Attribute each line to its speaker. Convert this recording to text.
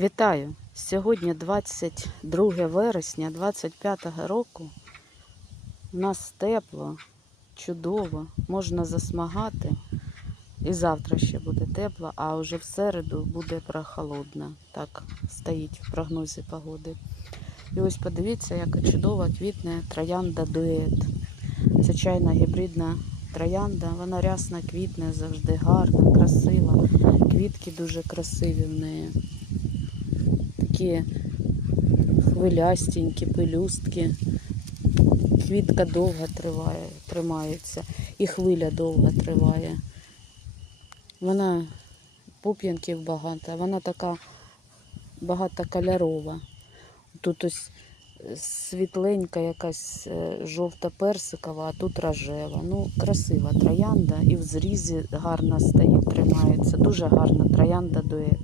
Speaker 1: Вітаю! Сьогодні 22 вересня 25-го року. У нас тепло, чудово, можна засмагати. І завтра ще буде тепло, а вже в середу буде прохолодно. Так стоїть в прогнозі погоди. І ось подивіться, яка чудова квітне троянда дует. Це чайна гібридна троянда. Вона рясно квітне, завжди гарна, красива. Квітки дуже красиві в неї такі хвилястенькі, пелюстки. Квітка довго триває, тримається, і хвиля довго триває. Вона пуп'янків багато, вона така багатокольорова. Тут ось світленька якась е, жовта персикова, а тут рожева. Ну, красива троянда і в зрізі гарно стоїть, тримається. Дуже гарна троянда дует.